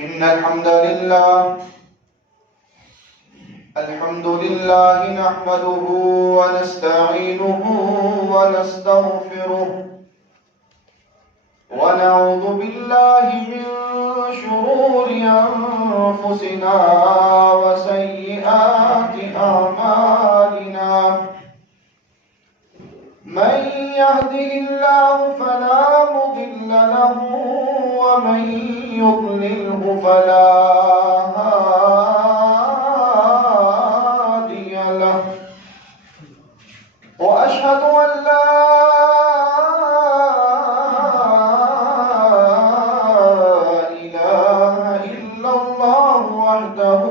إن الحمد لله نحمده ونستعينه ونستغفره ونعوذ بالله من شرور أنفسنا وسيئات أعمالنا من يهده الله فلا مضل له ومن يضلله فلا هادي له وأشهد أن لا إله إلا الله وحده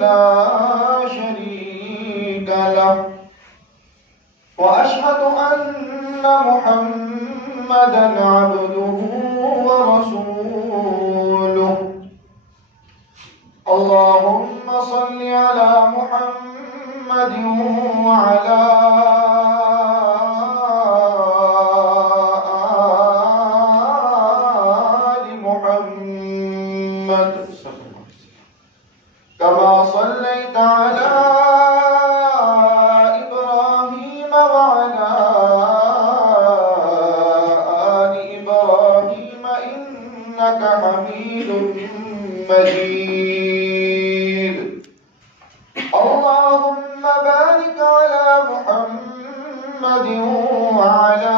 لا شريك له وأشهد أن محمدًا عبده ورسوله اللهم صل على محمد وعلى آل محمد كما صليت على إبراهيم وعلى آل إبراهيم إنك حميد مجيد اللهم بارك على محمد وعلى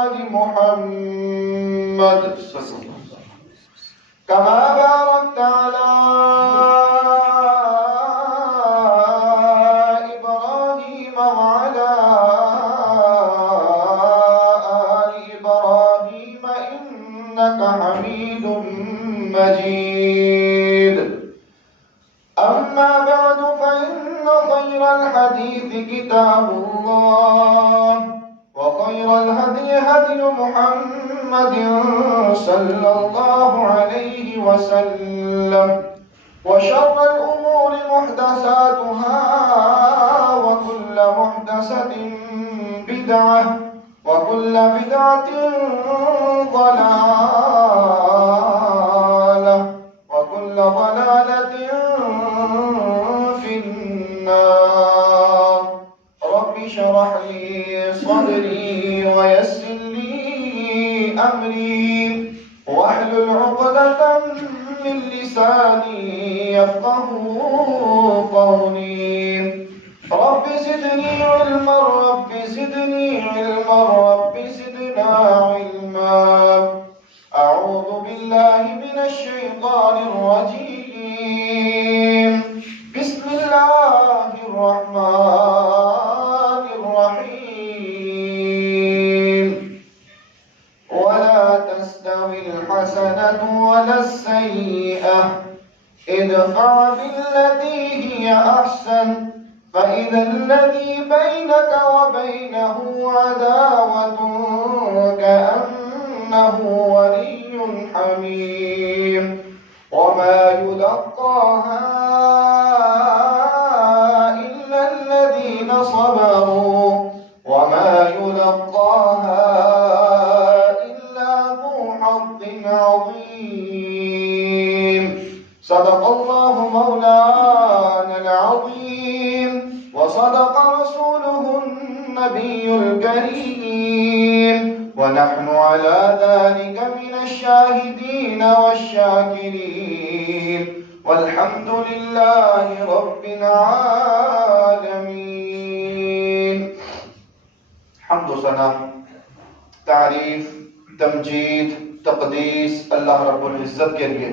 آل محمد كما باركت على إبراهيم وعلى آل إبراهيم إنك حميد مجيد أما بعد فإن خير الحديث كتاب الله وخير الهدي هدي محمد صلى الله عليه وسلم وشر الأمور محدثاتها وكل محدثة بدعة وكل بدعة ضلالة وكل ضلالة في النار رب اشرح لي صدري ويسر لي أمري واحلل عقدة من لساني يفقهوا قولي رب زدني علما رب زدني علما رب زدنا علما أعوذ بالله من الشيطان الرجيم بسم الله الرحمن الرحيم ولا تستوي الحسنة ولا السيئة ادفع بالتي هي أحسن فإذا الذي بينك وبينه عداوة كأنه ولي حميم وما يلقاها إلا الذين صبروا وما يلقاها إلا ذو حظ عظيم صدق الله مولانا العظيم وصدق رسوله النبي الكريم ونحن على ذلك من الشاهدين والشاكرين والحمد لله رب العالمين حمد و ثنا تعریف تمجید تقدیس اللہ رب العزت کے لیے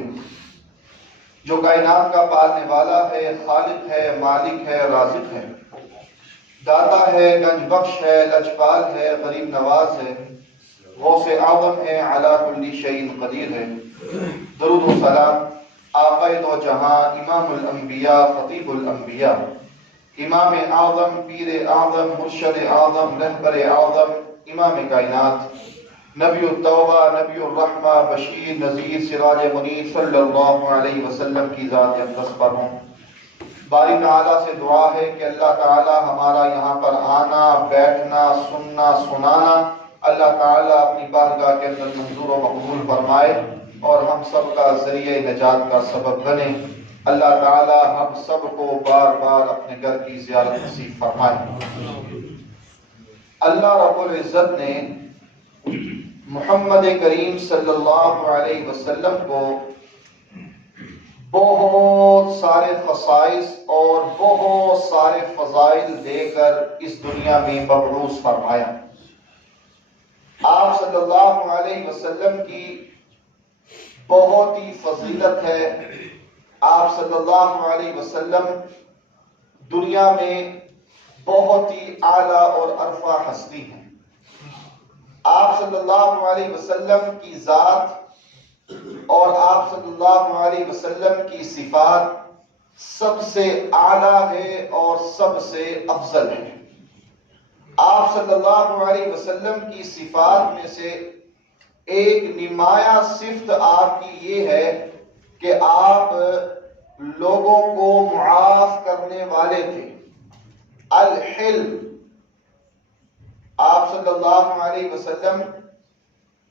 جو کائنات کا پالنے والا ہے خالق ہے مالک ہے رازق ہے داتا ہے گنج بخش ہے لجپال ہے غریب نواز ہے غوث اعظم ہے علی کل شیء قدیر ہے درود و سلام آقا دو جہاں امام الانبیاء خطیب الانبیاء امام اعظم پیر اعظم مرشد اعظم رہبر اعظم امام کائنات نبی التوبہ نبی الرحمہ بشیر نذیر سراج منیر صلی اللہ علیہ وسلم کی ذات اقدس پر ہوں باری تعالیٰ سے دعا ہے کہ اللہ تعالیٰ ہمارا یہاں پر آنا بیٹھنا، سننا، سنانا اللہ تعالیٰ اپنی بارگاہ کے اندر منظور و مقبول فرمائے اور ہم سب کا ذریعہ نجات کا سبب بنے۔ اللہ تعالیٰ ہم سب کو بار بار اپنے گھر کی زیارت نصیب فرمائے۔ اللہ رب العزت نے محمد کریم صلی اللہ علیہ وسلم کو بہت سارے خصائص اور بہت سارے فضائل دے کر اس دنیا میں مبعوث فرمایا۔ آپ صلی اللہ علیہ وسلم کی بہت ہی فضیلت ہے۔ آپ صلی اللہ علیہ وسلم دنیا میں بہت ہی اعلیٰ اور عرفہ ہستی ہیں۔ آپ صلی اللہ علیہ وسلم کی ذات اور آپ صلی اللہ علیہ وسلم کی صفات سب سے اعلیٰ ہے اور سب سے افضل ہے۔ آپ صلی اللہ علیہ وسلم کی صفات میں سے ایک نمایاں صفت آپ کی یہ ہے کہ آپ لوگوں کو معاف کرنے والے تھے۔ الحلم، آپ صلی اللہ علیہ وسلم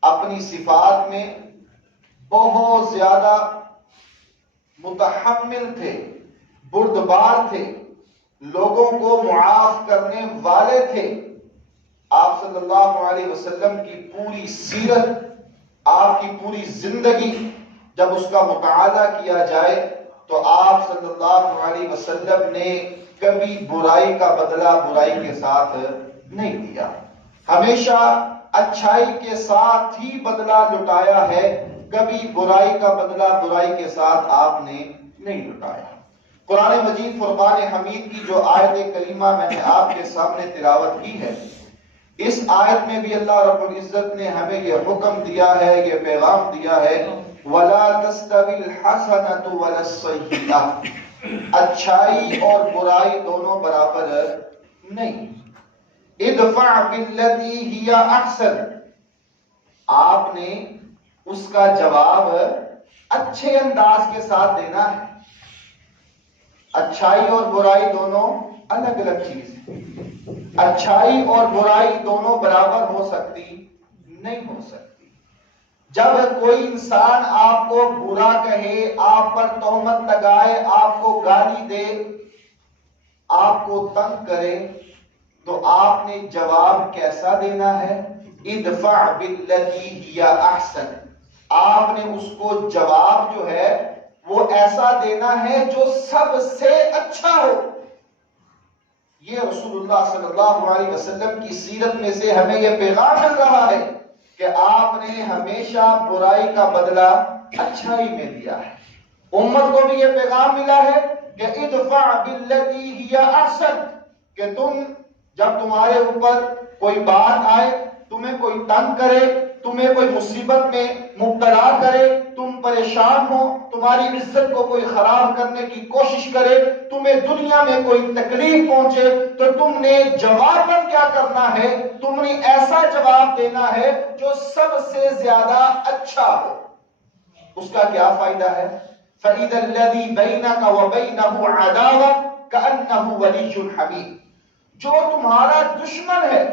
اپنی صفات میں بہت زیادہ متحمل تھے، بردبار تھے، لوگوں کو معاف کرنے والے تھے۔ آپ صلی اللہ علیہ وسلم کی پوری سیرت، آپ کی پوری زندگی جب اس کا مطالعہ کیا جائے تو آپ صلی اللہ علیہ وسلم نے کبھی برائی کا بدلہ برائی کے ساتھ نہیں دیا، ہمیشہ اچھائی کے ساتھ ہی بدلہ لٹایا ہے، کبھی برائی کا بدلہ برائی کے ساتھ آپ نے نہیں لٹایا۔ قرآن مجید فرقان حمید کی جو آیت کریمہ میں نے آپ کے سامنے تلاوت کی ہے، اس آیت میں بھی اللہ رب العزت نے ہمیں یہ حکم دیا ہے، یہ پیغام دیا ہے، وَلَا تَسْتَوِي الْحَسَنَةُ وَلَا السَّيِّئَةُ، اچھائی اور برائی دونوں برابر نہیں۔ ادفع بالذی ہی احسن، آپ نے اس کا جواب اچھے انداز کے ساتھ دینا ہے۔ اچھائی اور برائی دونوں الگ الگ چیز ہیں، اچھائی اور برائی دونوں برابر ہو سکتی نہیں ہو سکتی۔ جب کوئی انسان آپ کو برا کہے، آپ پر تہمت لگائے، آپ کو گالی دے، آپ کو تنگ کرے، تو آپ نے جواب کیسا دینا ہے؟ ادفع بالذی ہی احسن، آپ نے اس کو جواب جو ہے وہ ایسا دینا ہے جو سب سے اچھا ہو۔ یہ رسول اللہ صلی اللہ علیہ وسلم کی سیرت میں سے ہمیں یہ پیغام مل رہا ہے کہ آپ نے ہمیشہ برائی کا بدلہ اچھائی میں دیا ہے۔ امت کو بھی یہ پیغام ملا ہے کہ ادفع بالذی ہی احسن، کہ تم جب تمہارے اوپر کوئی بات آئے، تمہیں کوئی تنگ کرے، تمہیں کوئی مصیبت میں مبتلا کرے، تم پریشان ہو، تمہاری عزت کو کوئی خراب کرنے کی کوشش کرے، تمہیں دنیا میں کوئی تکلیف پہنچے، تو تم نے جواباً کیا کرنا ہے؟ تم نے ایسا جواب دینا ہے جو سب سے زیادہ اچھا ہو۔ اس کا کیا فائدہ ہے؟ فَإِذَا الَّذِي بَيْنَكَ وَبَيْنَهُ عَدَاوَةٌ كَأَنَّهُ وَلِيٌّ حَمِيمٌ، جو تمہارا دشمن ہے،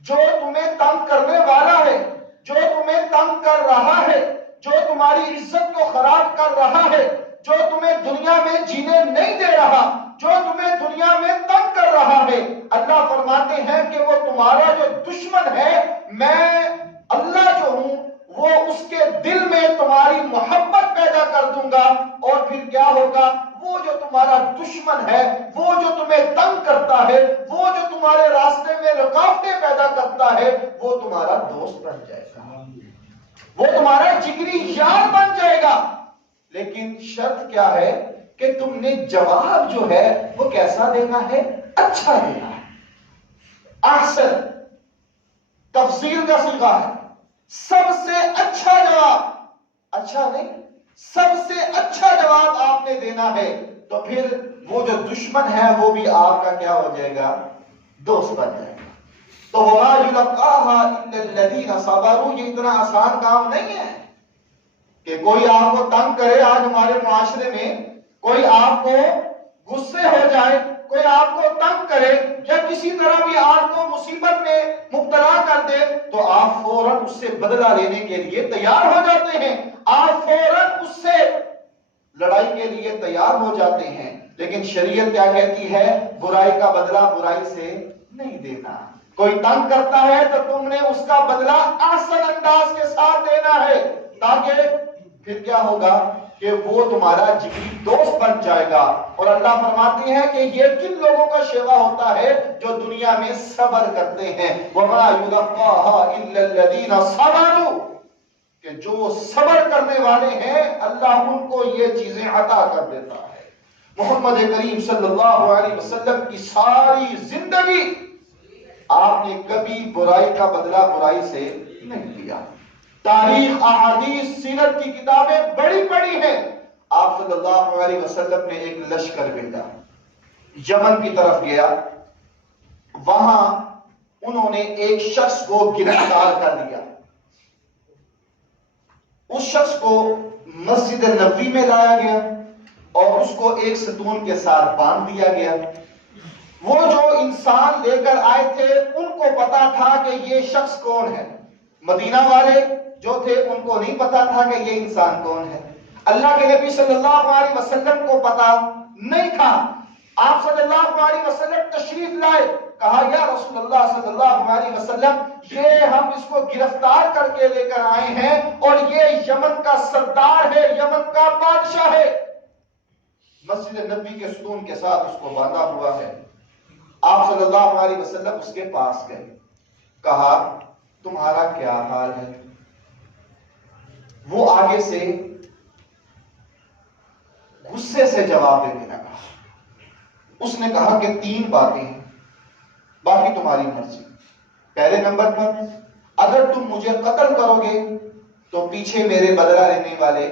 جو تمہیں تنگ کرنے والا ہے، جو تمہیں تنگ کر رہا ہے، جو تمہاری عزت کو خراب کر رہا ہے، جو تمہیں دنیا میں جینے نہیں دے رہا، جو تمہیں دنیا میں تنگ کر رہا ہے، اللہ فرماتے ہیں کہ وہ تمہارا جو دشمن ہے، میں اللہ جو ہوں وہ اس کے دل میں تمہاری محبت پیدا کر دوں گا، اور پھر کیا ہوگا؟ وہ جو تمہارا دشمن ہے، وہ جو تمہیں تنگ کرتا ہے، وہ جو تمہارے راستے میں رکاوٹیں پیدا کرتا ہے، وہ تمہارا دوست بن جائے گا، وہ تمہارا جگری یار بن جائے گا۔ لیکن شرط کیا ہے کہ تم نے جواب جو ہے وہ کیسا دینا ہے؟ اچھا دینا ہے۔ احسن تفصیل کا صیغہ ہے، سب سے اچھا جواب، اچھا نہیں، سب سے اچھا جواب آپ نے دینا ہے، تو پھر وہ جو دشمن ہے وہ بھی آپ کا کیا ہو جائے گا؟ دوست بن جائے گا۔ تو وَمَا يُلَقَّاهَا إِلَّا الَّذِينَ صَبَرُوا، یہ اتنا آسان کام نہیں ہے کہ کوئی آپ کو تنگ کرے۔ آج ہمارے معاشرے میں کوئی آپ کو غصے ہو جائے، کوئی آپ کو تنگ کرے یا کسی طرح بھی آپ کو مصیبت میں مبتلا کر دے تو آپ فوراً اس سے بدلہ لینے کے لیے تیار ہو جاتے ہیں، آپ فوراً اس سے لڑائی کے لیے تیار ہو جاتے ہیں۔ لیکن شریعت کیا کہتی ہے؟ برائی کا بدلہ برائی سے نہیں دینا۔ کوئی تنگ کرتا ہے تو تم نے اس کا بدلہ آسان انداز کے ساتھ دینا ہے، تاکہ پھر کیا ہوگا کہ وہ تمہارا جگری دوست بن جائے گا۔ اور اللہ فرماتے ہیں کہ یہ کن لوگوں کا شیوا ہوتا ہے جو دنیا میں صبر کرتے ہیں، وَمَا يُلَقَّاهَا إِلَّا الَّذِينَ صَبَرُوا، کہ جو صبر کرنے والے ہیں اللہ ان کو یہ چیزیں عطا کر دیتا ہے۔ محمد کریم صلی اللہ علیہ وسلم کی ساری زندگی آپ نے کبھی برائی کا بدلہ برائی سے نہیں لیا۔ تاریخ، احادیث، سیرت کی کتابیں بڑی پڑی ہیں۔ آپ صلی اللہ علیہ وسلم نے ایک لشکر بھیجا، یمن کی طرف گیا، وہاں انہوں نے ایک شخص کو گرفتار کر لیا، اس شخص کو مسجد نبوی میں لایا گیا اور اس کو ایک ستون کے ساتھ باندھ دیا گیا۔ وہ جو انسان لے کر آئے تھے ان کو پتا تھا کہ یہ شخص کون ہے، مدینہ والے جو تھے ان کو نہیں پتا تھا کہ یہ انسان کون ہے۔ اللہ کے نبی صلی اللہ علیہ وسلم کو پتا نہیں تھا۔ آپ صلی اللہ علیہ وسلم تشریف لائے، کہا یا رسول اللہ صلی اللہ علیہ وسلم یہ ہم اس کو گرفتار کر کے لے کر آئے ہیں اور یہ یمن کا سردار ہے، یمن کا بادشاہ ہے، مسجد نبوی کے ستون کے ساتھ اس کو باندھا ہوا ہے۔ آپ صلی اللہ علیہ وسلم اس کے پاس گئے، کہا تمہارا کیا حال ہے؟ وہ آگے سے غصے سے جواب دینے لگا۔ اس نے کہا کہ 3 باتیں ہیں، باقی تمہاری مرضی۔ پہلے نمبر پر اگر تم مجھے قتل کرو گے تو پیچھے میرے بدلہ لینے والے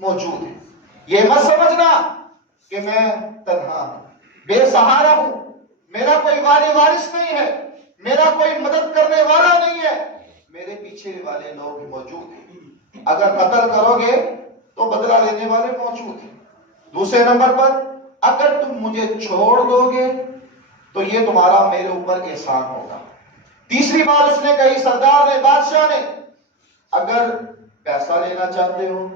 موجود ہیں، یہ مت سمجھنا کہ میں تنہا ہوں، بے سہارا ہوں، میرا کوئی والی وارث نہیں ہے، میرا کوئی مدد کرنے والا نہیں ہے، میرے پیچھے والے لوگ موجود ہیں، اگر قتل کرو گے تو بدلہ لینے والے موجود ہیں۔ دوسرے نمبر پر اگر تم مجھے چھوڑ دو گے تو یہ تمہارا میرے اوپر احسان ہوگا۔ تیسری بات اس نے کہی، سردار نے، بادشاہ نے، اگر پیسہ لینا چاہتے ہو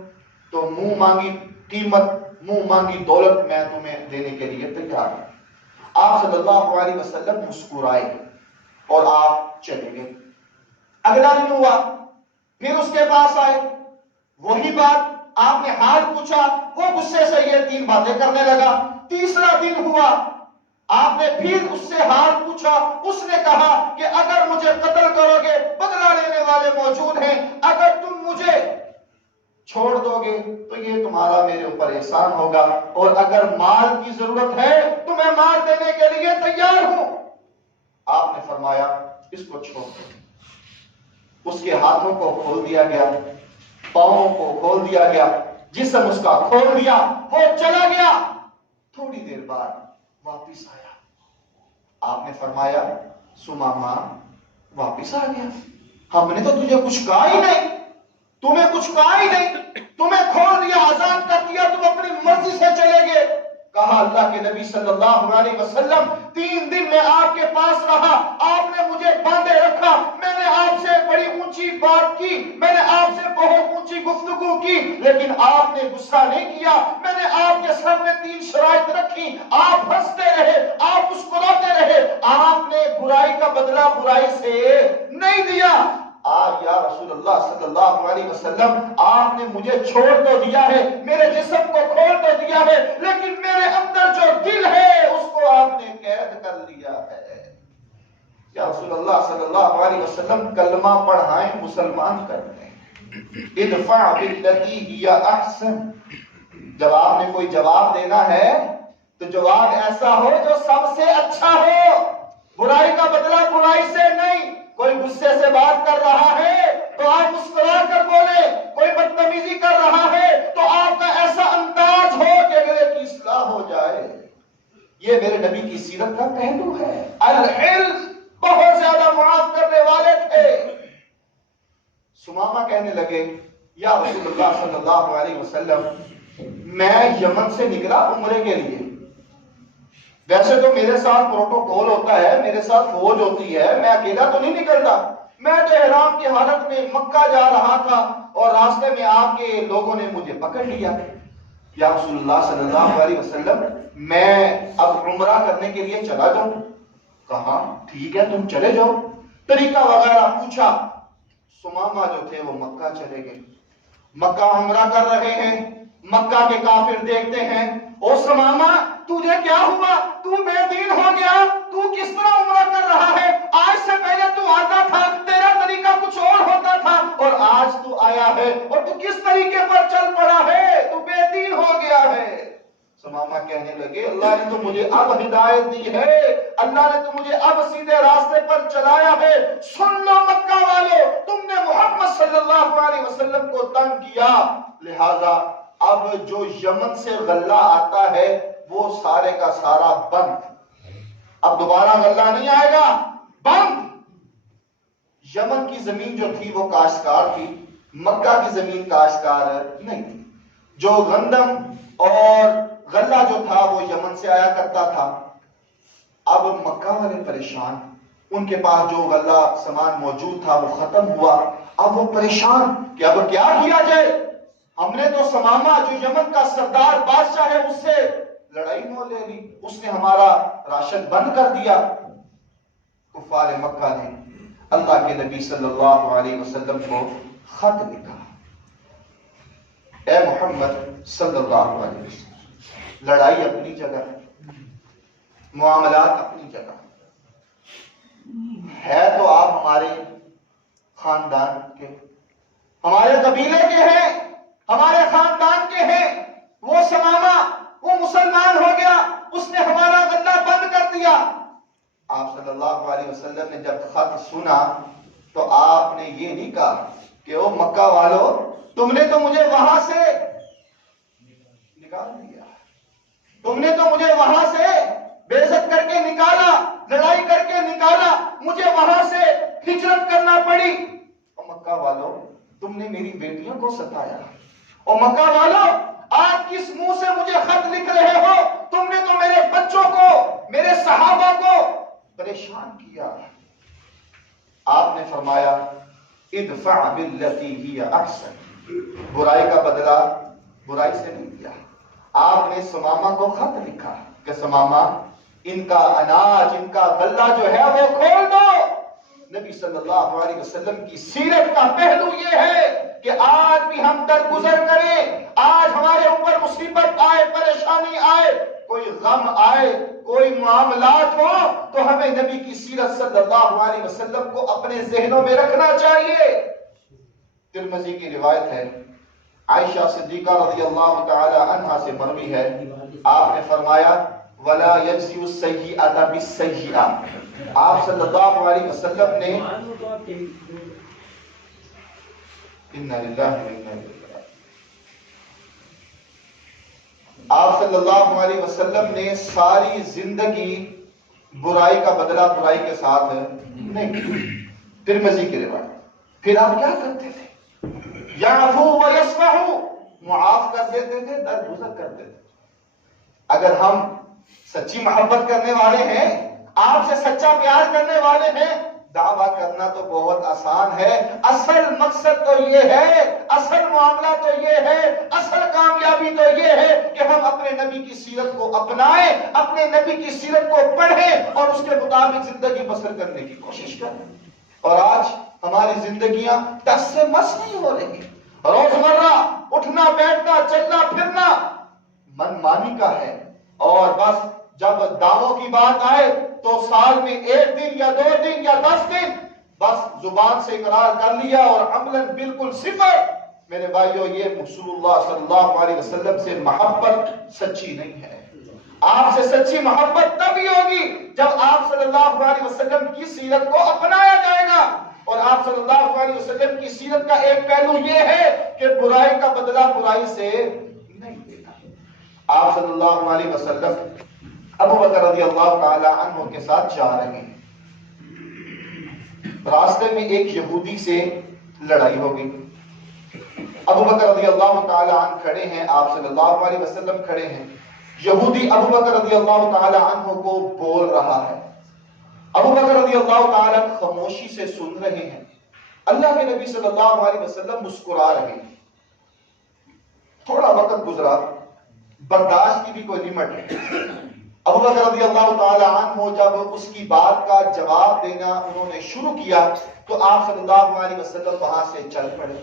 تو منہ مانگی قیمت، منہ مانگی دولت میں تمہیں دینے کے لیے تیار ہوں۔ آپ صلی اللہ علیہ وسلم مسکرائے اور آپ چلے گئے۔ اگلا دن ہوا، پھر اس کے پاس آئے، وہی بات آپ نے حال پوچھا، وہ غصے سے یہ 3 باتیں کرنے لگا۔ تیسرا دن ہوا، آپ نے پھر اس سے حال پوچھا، اس نے کہا کہ اگر مجھے قتل کرو گے بدلہ لینے والے موجود ہیں، اگر تم مجھے چھوڑ دو گے تو یہ تمہارا میرے اوپر احسان ہوگا، اور اگر مال کی ضرورت ہے تو میں مال دینے کے لیے تیار ہوں۔ آپ نے فرمایا اس کو چھوڑ دو۔ اس کے ہاتھوں کو کھول دیا گیا، پاؤں کو کھول دیا گیا، جسم اس کا کھول دیا، وہ چلا گیا۔ تھوڑی دیر بعد واپس آیا، آپ نے فرمایا سمامہ واپس آ گیا، ہم نے تو تجھے کچھ کہا ہی نہیں، تمہیں کچھ کہا ہی نہیں، تمہیں کھول دیا، آزاد کر دیا، تم اپنی مرضی سے چلے گئے۔ کہا اللہ کے نبی صلی اللہ علیہ وسلم 3 دن میں آپ کے پاس رہا، آپ نے مجھے باندھے رکھا، میں نے آپ سے بڑی اونچی بات کی، میں نے آپ سے بہت اونچی گفتگو کی، لیکن آپ نے غصہ نہیں کیا۔ میں نے آپ کے سامنے 3 شرائط رکھی، آپ ہنستے رہے، آپ مسکراتے رہے، آپ نے برائی کا بدلہ برائی سے نہیں دیا۔ آج یا رسول اللہ صلی اللہ علیہ وسلم آپ نے مجھے چھوڑ تو دیا ہے، میرے جسم کو کھول تو دیا ہے، لیکن میرے اندر جو دل ہے اس کو آپ نے قید کر لیا ہے۔ یا رسول اللہ صلی اللہ علیہ وسلم کلمہ پڑھائیں، مسلمان کر دیں۔ ادفع باللتی ہی احسن، جب آپ نے کوئی جواب دینا ہے تو جواب ایسا ہو جو سب سے اچھا ہو، برائی کا بدلہ برائی سے نہیں۔ کوئی غصے سے بات کر رہا ہے تو آپ مسکرا کر بولے، کوئی بدتمیزی کر رہا ہے تو آپ کا ایسا انداز ہو کہ اگلے کی اصلاح ہو جائے۔ یہ میرے نبی کی سیرت کا پہلو ہے۔ العلم بہت زیادہ معاف کرنے والے تھے۔ سمامہ کہنے لگے یا رسول اللہ صلی اللہ علیہ وسلم میں یمن سے نکلا عمرے کے لیے، ویسے تو میرے ساتھ پروٹوکول ہوتا ہے، میرے ساتھ فوج ہوتی ہے، میں اکیلا تو نہیں نکلتا۔ میں تو احرام کی حالت میں مکہ جا رہا تھا اور راستے میں آپ کے لوگوں نے مجھے پکڑ لیا۔ یا رسول اللہ صلی اللہ علیہ وسلم، میں اب عمرہ کرنے کے لیے چلا جاؤں؟ کہا ٹھیک ہے تم چلے جاؤ۔ طریقہ وغیرہ پوچھا۔ سمامہ جو تھے وہ مکہ چلے گئے، مکہ عمرہ کر رہے ہیں۔ مکہ کے کافر دیکھتے ہیں، او سمامہ تجھے کیا ہوا؟ تو بے دین ہو گیا؟ تو کس طرح عمرہ کر رہا ہے؟ آج سے پہلے تو آتا تھا، تیرا طریقہ کچھ اور ہوتا تھا، اور آج تو آیا ہے اور تو کس طریقے پر چل پڑا ہے؟ تو بے دین ہو گیا ہے۔ سمامہ کہنے لگے اللہ نے تو مجھے اب ہدایت دی ہے، اللہ نے تو مجھے اب سیدھے راستے پر چلایا ہے۔ سن لو مکہ والو، تم نے محمد صلی اللہ علیہ وسلم کو تنگ کیا، لہذا اب جو یمن سے غلہ آتا ہے وہ سارے کا سارا بند، اب دوبارہ غلہ نہیں آئے گا، بند۔ یمن کی زمین جو تھی وہ کاشتکار تھی، مکہ کی زمین کاشتکار نہیں تھی۔ جو گندم اور غلہ جو تھا وہ یمن سے آیا کرتا تھا۔ اب مکہ والے پریشان، ان کے پاس جو غلہ سامان موجود تھا وہ ختم ہوا۔ اب وہ پریشان کہ اب کیا کیا جائے؟ ہم نے تو سمامہ جو یمن کا سردار بادشاہ ہے اس سے لڑائی مول لے لی، اس نے ہمارا راشن بند کر دیا۔ کفار مکہ نے اللہ کے نبی صلی اللہ علیہ وسلم کو خط لکھا، اے محمد صلی اللہ علیہ وسلم، لڑائی اپنی جگہ، معاملات اپنی جگہ ہے، تو آپ ہمارے خاندان کے، ہمارے قبیلے کے ہیں، ہمارے خاندان کے ہیں۔ وہ سمامہ وہ مسلمان ہو گیا، اس نے ہمارا غلہ بند کر دیا۔ آپ صلی اللہ علیہ وسلم نے جب خط سنا تو آپ نے یہ نہیں کہا کہ او مکہ والو تم نے تو مجھے وہاں سے نکال دیا، تم نے تو مجھے وہاں سے بے عزت کر کے نکالا، لڑائی کر کے نکالا، مجھے وہاں سے ہجرت کرنا پڑی۔ او مکہ والو تم نے میری بیٹیوں کو ستایا، او مکہ والو آج کس منہ سے مجھے خط لکھ رہے ہو؟ تم نے تو میرے بچوں کو، میرے صحابہ کو پریشان کیا۔ آپ نے فرمایا ادفع باللتی ہی احسن، برائی کا بدلہ برائی سے نہیں دیا۔ آپ نے سمامہ کو خط لکھا کہ سمامہ ان کا اناج، ان کا غلہ جو ہے وہ کھول دو۔ نبی صلی اللہ علیہ وسلم کی سیرت کا پہلو یہ ہے کہ آج بھی ہم درگزر کریں، آج ہمارے اوپر مصیبت آئے، پریشانی آئے، کوئی غم آئے، کوئی معاملات ہو، تو ہمیں نبی کی سیرت صلی اللہ علیہ وسلم کو اپنے ذہنوں میں رکھنا چاہیے۔ ترمذی کی روایت ہے، عائشہ صدیقہ رضی اللہ تعالی عنہا سے مروی ہے، آپ نے فرمایا وَلَا يَجْزِئُ السَّيِّئَةَ بِالسَّيِّئَةِ، آپ صلی اللہ علیہ وسلم نے آپ صلی اللہ علیہ وسلم نے ساری زندگی برائی کا بدلہ برائی کے ساتھ نہیں کی۔ ترمذی کی روایت۔ پھر آپ کیا کرتے تھے؟ یعفو ویصفح، معاف کر دیتے تھے، درگزر کر دیتے تھے۔ اگر ہم سچی محبت کرنے والے ہیں، آپ سے سچا پیار کرنے والے ہیں، دعویٰ کرنا تو بہت آسان ہے، اصل مقصد تو یہ ہے، اصل معاملہ تو یہ ہے، اصل کامیابی تو یہ ہے کہ ہم اپنے نبی کی سیرت کو اپنائیں، اپنے نبی کی سیرت کو پڑھیں اور اس کے مطابق زندگی بسر کرنے کی کوشش کریں۔ اور آج ہماری زندگیاں ٹس سے مس نہیں ہو رہی، روزمرہ اٹھنا بیٹھنا چلنا پھرنا من مانی کا ہے، اور بس جب دعووں کی بات آئے تو سال میں 1 دن یا 2 دن یا 10 دن بس زبان سے اقرار کر لیا اور عملاً بالکل صفر۔ میرے بھائیو، یہ رسول اللہ صلی اللہ علیہ وسلم سے محبت سچی نہیں ہے۔ آپ سے سچی محبت تبھی ہوگی جب آپ صلی اللہ علیہ وسلم کی سیرت کو اپنایا جائے گا۔ اور آپ صلی اللہ علیہ وسلم کی سیرت کا ایک پہلو یہ ہے کہ برائی کا بدلہ برائی سے نہیں دینا۔ آپ صلی اللہ علیہ وسلم ابو بکر رضی اللہ تعالی عنہ کے ساتھ جا رہے ہیں، راستے میں ایک یہودی سے لڑائی ہو گئی۔ ابو بکر رضی اللہ تعالی عنہ کھڑے ہیں، آپ صلی اللہ علیہ وسلم کھڑے ہیں۔ یہودی ابو بکر رضی اللہ تعالی عنہ کو بول رہا ہے، ابو بکر رضی اللہ تعالی عنہ خاموشی سے سن رہے ہیں، اللہ کے نبی صلی اللہ علیہ وسلم مسکرا رہے ہیں۔ تھوڑا وقت گزرا، برداشت کی بھی کوئی لمٹ ہے۔ ابو بکر رضی اللہ تعالی عنہ جب اس کی بات کا جواب دینا انہوں نے شروع کیا تو آپ صلی اللہ علیہ وسلم وہاں سے چل پڑے۔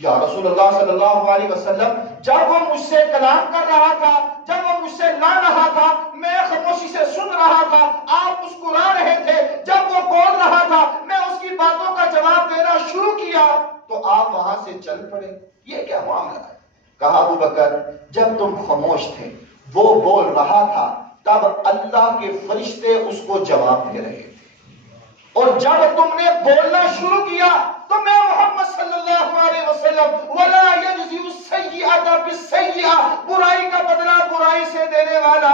یا رسول اللہ صلی اللہ علیہ وسلم، جب وہ مجھ سے کلام کر رہا تھا، جب وہ مجھ سے لا رہا تھا، میں خاموشی سے سن رہا تھا، آپ مسکرا رہے تھے، جب وہ بول رہا تھا میں اس کی باتوں کا جواب دینا شروع کیا تو آپ وہاں سے چل پڑے، یہ کیا معاملہ ہے؟ کہا ابو بکر، جب تم خاموش تھے، وہ بول رہا تھا، تب اللہ کے فرشتے اس کو جواب دے رہے تھے، اور جب تم نے بولنا شروع کیا تو میں محمد صلی اللہ علیہ وسلم وَلَا يَجْزِئُ السَّيِّئَةَ بِالسَّيِّئَةِ، برائی کا بدلہ برائی سے دینے والا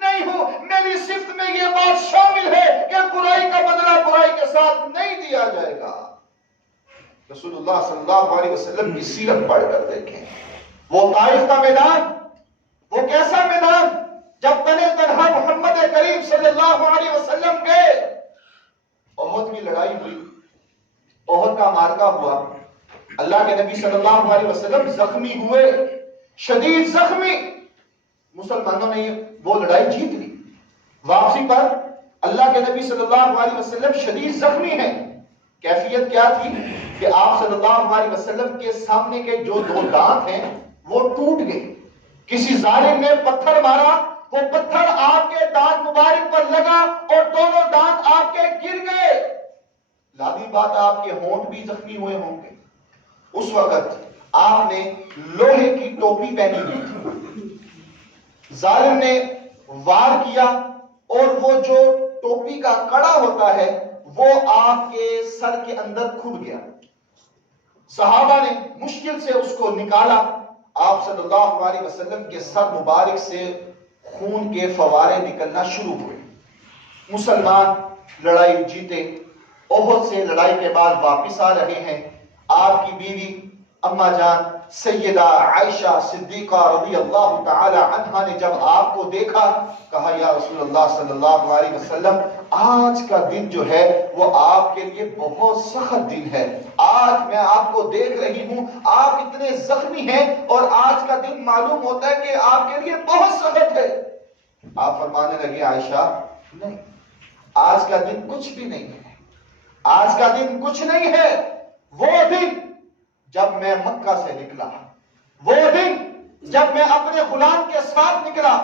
نہیں ہوں۔ میری صفت میں یہ بات شامل ہے کہ برائی کا بدلہ برائی کے ساتھ نہیں دیا جائے گا۔ رسول اللہ صلی اللہ علیہ وسلم کی سیرت پڑھ کر دیکھیں، وہ طائف کا میدان، وہ کیسا میدان جب تنے تنہا محمد کریم صلی اللہ علیہ وسلم کے احد کی لڑائی ہوئی، احد کا معرکہ ہوا، اللہ کے نبی صلی اللہ علیہ وسلم زخمی ہوئے، شدید زخمی، مسلمانوں نے وہ لڑائی جیت لی۔ واپسی پر اللہ کے نبی صلی اللہ علیہ وسلم شدید زخمی ہیں۔ کیفیت کیا تھی کہ آپ صلی اللہ علیہ وسلم کے سامنے کے جو دو دانت ہیں وہ ٹوٹ گئے، کسی ظالم نے پتھر مارا، وہ پتھر آپ کے دانت مبارک پر لگا اور دونوں دانت آپ کے گر گئے۔ لازمی بات آپ کے ہونٹ بھی زخمی ہوئے ہوں گے۔ اس وقت آپ نے لوہے کی ٹوپی پہنی ہوئی تھی، ظالم نے وار کیا اور وہ جو ٹوپی کا کڑا ہوتا ہے وہ آپ کے سر کے اندر کھب گیا۔ صحابہ نے مشکل سے اس کو نکالا، آپ صلی اللہ علیہ وسلم کے سر مبارک سے خون کے فوارے نکلنا شروع ہوئے۔ مسلمان لڑائی جیتے، احد سے لڑائی کے بعد واپس آ رہے ہیں۔ آپ کی بیوی اما جان سیدہ عائشہ صدیقہ رضی اللہ تعالی عنہا نے جب آپ کو دیکھا، کہا یا رسول اللہ صلی اللہ علیہ وسلم، آج کا دن جو ہے وہ آپ کے لیے بہت سخت دن ہے۔ آج میں آپ کو دیکھ رہی ہوں، آپ اتنے زخمی ہیں اور آج کا دن معلوم ہوتا ہے کہ آپ کے لیے بہت سخت ہے۔ آپ فرمانے لگے عائشہ، نہیں، آج کا دن کچھ بھی نہیں ہے، آج کا دن کچھ نہیں ہے۔ وہ دن جب میں مکہ سے نکلا، وہ دن جب میں اپنے غلام کے ساتھ نکلا،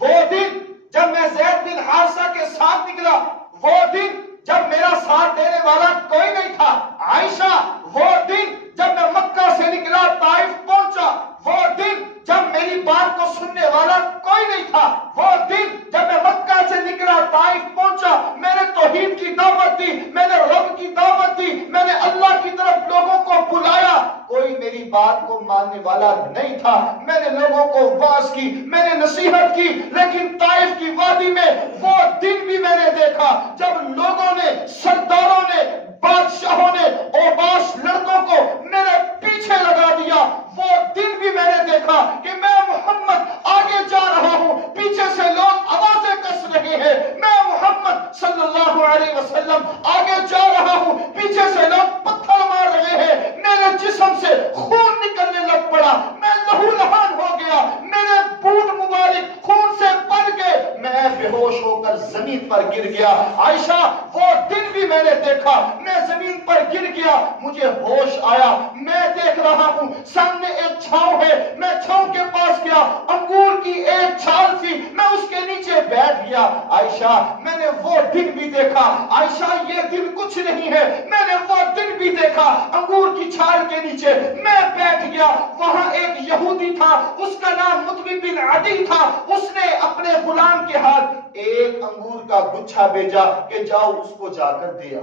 وہ دن جب میں زید بن حارثہ کے ساتھ نکلا، وہ دن جب میرا ساتھ دینے والا کوئی نہیں تھا۔ عائشہ، وہ دن جب میں مکہ سے نکلا طائف پہنچا، وہ دن جب میری بات کو سننے والا کوئی نہیں تھا، وہ دن جب میں مکہ سے نکلا طائف پہنچا، میں نے توحید کی دعوت دی، میں نے رب کی دعوت دی، میں نے اللہ کی طرف لوگوں کو بلایا، کوئی میری بات کو ماننے والا نہیں تھا۔ میں نے لوگوں کو واعظ کی، میں نے نصیحت کی، لیکن طائف کی وادی میں وہ دن بھی میں نے دیکھا جب لوگوں نے، سرداروں نے، بادشاہوں نے اوباش لڑکوں کو میرے پیچھے لگا دیا۔ وہ دن بھی میں نے دیکھا کہ میں محمد آگے جا رہا ہوں، پیچھے سے لوگ آوازیں کس رہے ہیں، میں محمد صلی اللہ علیہ وسلم آگے جا رہا ہوں، پیچھے سے لوگ پتھر مار رہے ہیں، میرے جسم سے خون نکلنے لگ پڑا، میں لہو لہان ہو گیا، میرے بوٹ مبارک خون سے بھر گئے، میں بے ہوش ہو کر زمین پر گر گیا۔ عائشہ، وہ دن بھی میں نے دیکھا، میں زمین پر گر گیا، مجھے ہوش آیا، میں دیکھ رہا ہوں سامنے ایک چھاؤں ہے، میں چھاؤں کے پاس گیا، انگور کی ایک چھال تھی، میں اس کے نیچے بیٹھ گیا۔ عائشہ، میں نے وہ دن بھی دیکھا، عائشہ یہ دن کچھ نہیں ہے، میں نے وہ دن بھی دیکھا، انگور کی چھال کے نیچے میں بیٹھ گیا، وہاں ایک یہودی تھا، اس کا نام مطعم بن عدی تھا، اس نے اپنے غلام کے ہاتھ ایک انگور کا گچھا بھیجا کہ جاؤ اس کو جا کر دیا۔